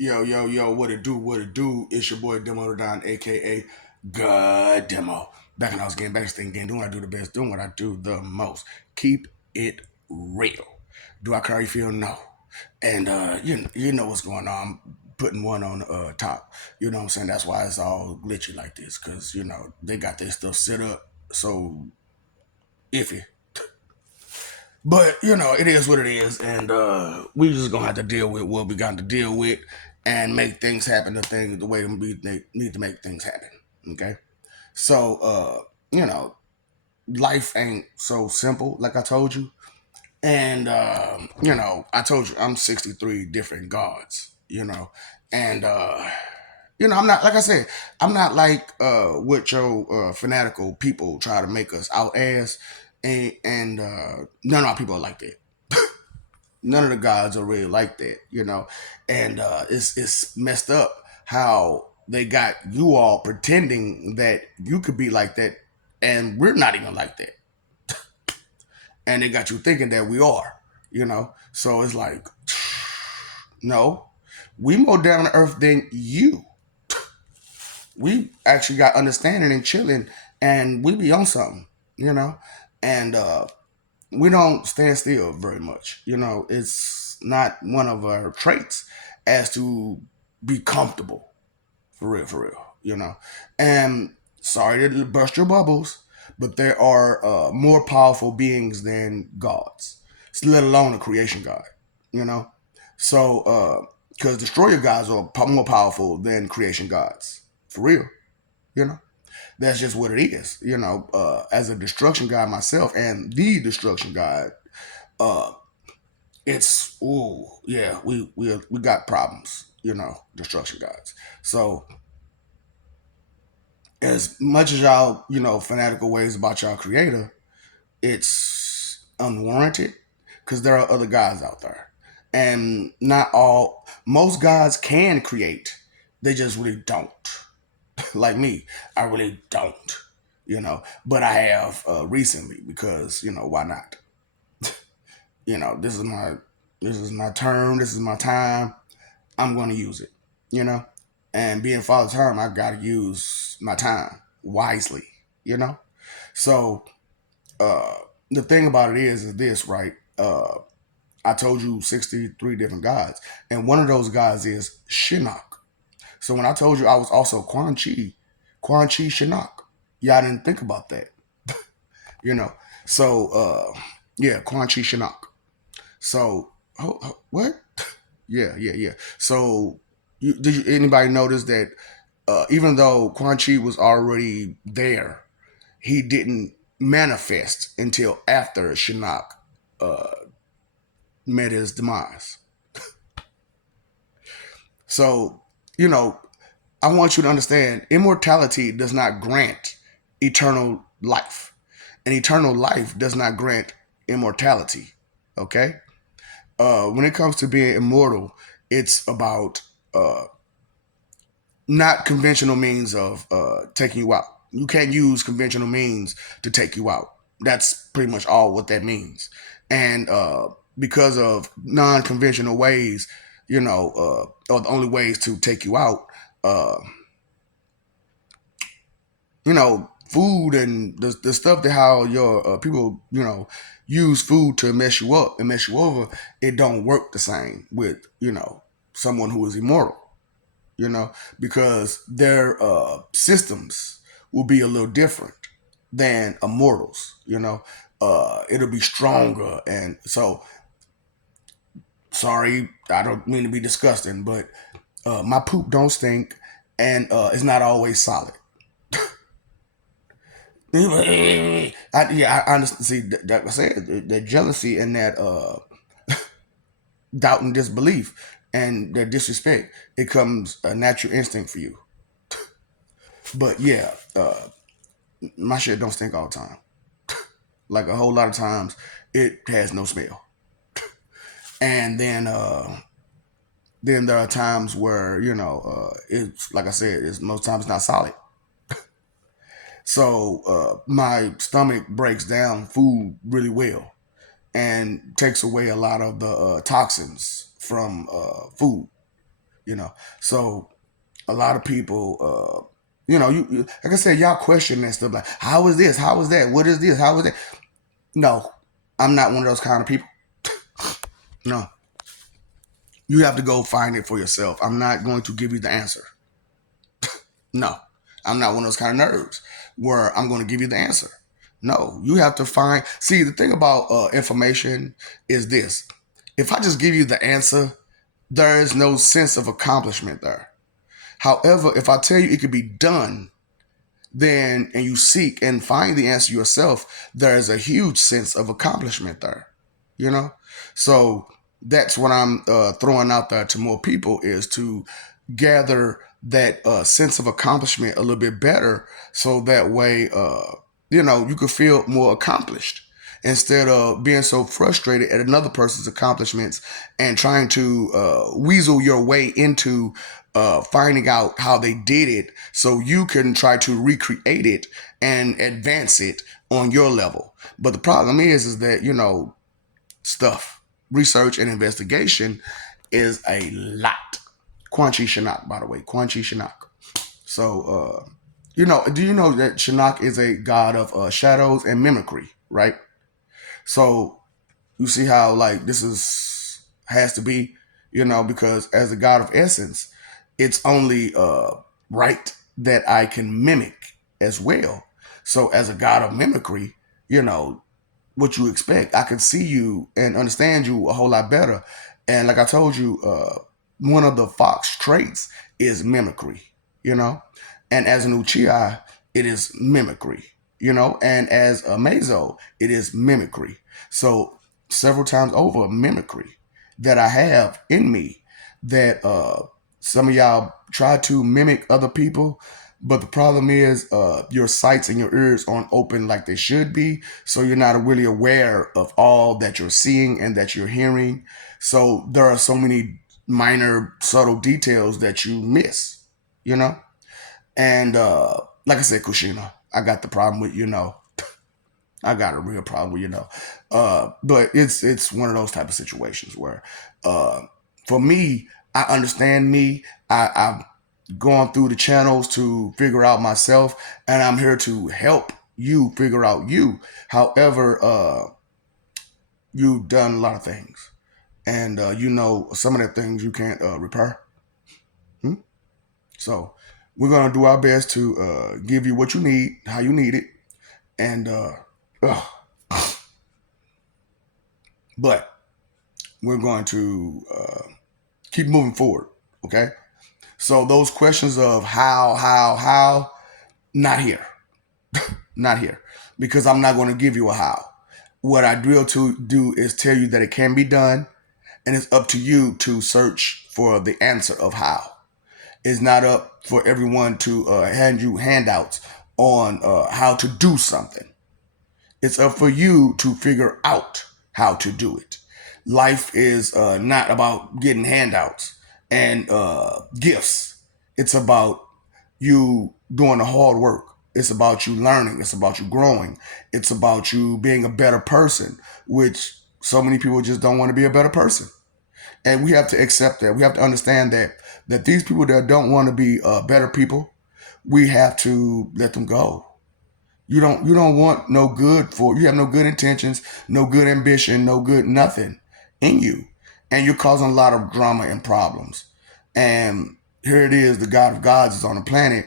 Yo, yo, yo, what it do, what it do? It's your boy Demo Don, aka God Demo. Back when I was getting back to thing again, doing what I do the best, doing what I do the most. Keep it real. Do I curry feel? No. And you know what's going on. I'm putting one on top. You know what I'm saying? That's why it's all glitchy like this. Cause they got their stuff set up so iffy. But it is what it is, and we just gonna have to deal with what we got to deal with, and make things happen. The way they need to make things happen. Okay, so you know, life ain't so simple, like I told you, and I told you I'm 63 different gods. And I'm not like I said, I'm not like what your fanatical people try to make us out as, and none of our people are like that. None of the gods are really like that, and it's messed up how they got you all pretending that you could be like that, and we're not even like that, and they got you thinking that we are, So it's like, no, we more down to earth than you. We actually got understanding and chilling, and we be on something, and we don't stand still very much. It's not one of our traits as to be comfortable, for real. And sorry to burst your bubbles, but there are more powerful beings than gods, let alone a creation god. You know, so because destroyer gods are more powerful than creation gods, for real. You know that's just what it is. As a destruction god myself and the destruction god, uh, it's ooh yeah, we got problems. Destruction gods. So as much as y'all fanatical ways about y'all creator, it's unwarranted because there are other gods out there, and not all. Most gods can create, they just really don't. Like me, I really don't. But I have recently because why not? This is my turn. This is my time. I'm going to use it. You know, and being father time, I got to use my time wisely. You know, so uh, the thing about it is this, right? I told you 63 different gods, and one of those gods is Shinnok. So when I told you I was also Quan Chi Shinnok, y'all didn't think about that, you know. So yeah, Quan Chi Shinnok. So what? Yeah, yeah, yeah. So did anybody notice that even though Quan Chi was already there, he didn't manifest until after Shinnok uh, met his demise. So you know, I want you to understand: immortality does not grant eternal life, and eternal life does not grant immortality. Okay. When it comes to being immortal, it's about not conventional means of taking you out. You can't use conventional means to take you out. That's pretty much all what that means. And because of non-conventional ways, are the only ways to take you out. Uh, food and the stuff that how your people, use food to mess you up and mess you over. It don't work the same with someone who is immortal. Because their systems will be a little different than immortals. It'll be stronger, and so sorry, I don't mean to be disgusting, but my poop don't stink, and it's not always solid. I understand. See, like I said, that jealousy and that doubt and disbelief and that disrespect, it comes a natural instinct for you. But yeah, my shit don't stink all the time. Like a whole lot of times, it has no smell. And then there are times where it's like I said, it's most times not solid. So my stomach breaks down food really well and takes away a lot of the toxins from food. you know. So a lot of people, you like I said, y'all question that stuff like, how is this? How is that? What is this? How is that? No, I'm not one of those kind of people. No, you have to go find it for yourself. I'm not going to give you the answer. No, I'm not one of those kind of nerds where I'm going to give you the answer. No, you have to find. See, the thing about information is this: if I just give you the answer, there is no sense of accomplishment there. However, if I tell you it could be done, then and you seek and find the answer yourself, there is a huge sense of accomplishment there. You know, so that's what I'm throwing out there to more people is to gather that sense of accomplishment a little bit better, so that way you could feel more accomplished instead of being so frustrated at another person's accomplishments and trying to weasel your way into finding out how they did it so you can try to recreate it and advance it on your level. But the problem is that, stuff, research and investigation is a lot. Quan Chi Shinnok, by the way, Quan Chi Shinnok. So, do you know that Shinnok is a god of shadows and mimicry, right? So you see how like this is has to be, because as a god of essence, it's only right that I can mimic as well. So as a god of mimicry, what you expect, I can see you and understand you a whole lot better. And like I told you, one of the fox traits is mimicry, you know. And as an Uchiha, it is mimicry, and as a Meizo, it is mimicry. So several times over, mimicry that I have in me that some of y'all try to mimic other people, but the problem is your sights and your ears aren't open like they should be, so you're not really aware of all that you're seeing and that you're hearing. So there are so many minor subtle details that you miss, you know. And like I said, Kushina, I got the problem with I got a real problem with but it's one of those type of situations where for me, I understand me. I've gone through the channels to figure out myself, and I'm here to help you figure out you. However, you've done a lot of things, and some of the things you can't repair. Hmm? So we're gonna do our best to give you what you need, how you need it, and ugh. But we're going to keep moving forward. Okay. So those questions of how, not here, not here, because I'm not going to give you a how. What I will to do is tell you that it can be done, and it's up to you to search for the answer of how. It's not up for everyone to hand you handouts on how to do something. It's up for you to figure out how to do it. Life is not about getting handouts and gifts. It's about you doing the hard work. It's about you learning. It's about you growing. It's about you being a better person, which so many people just don't want to be a better person. And we have to accept that. We have to understand that these people that don't want to be better people, we have to let them go. You don't want no good for you have no good intentions, no good ambition, no good nothing in you. And you're causing a lot of drama and problems. And here it is, the God of gods is on the planet,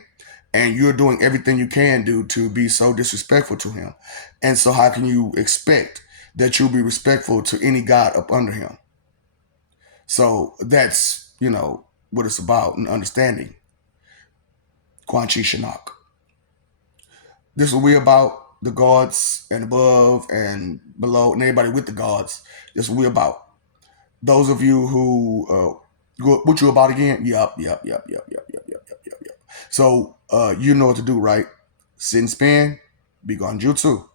and you're doing everything you can do to be so disrespectful to him. And so how can you expect that you'll be respectful to any God up under him? So that's, what it's about and understanding. Quan Chi Shinnok. This will be about the gods and above and below and everybody with the gods. This will be about those of you who what you about again? Yep. So you know what to do, right? Sit and spin, be gone jutsu.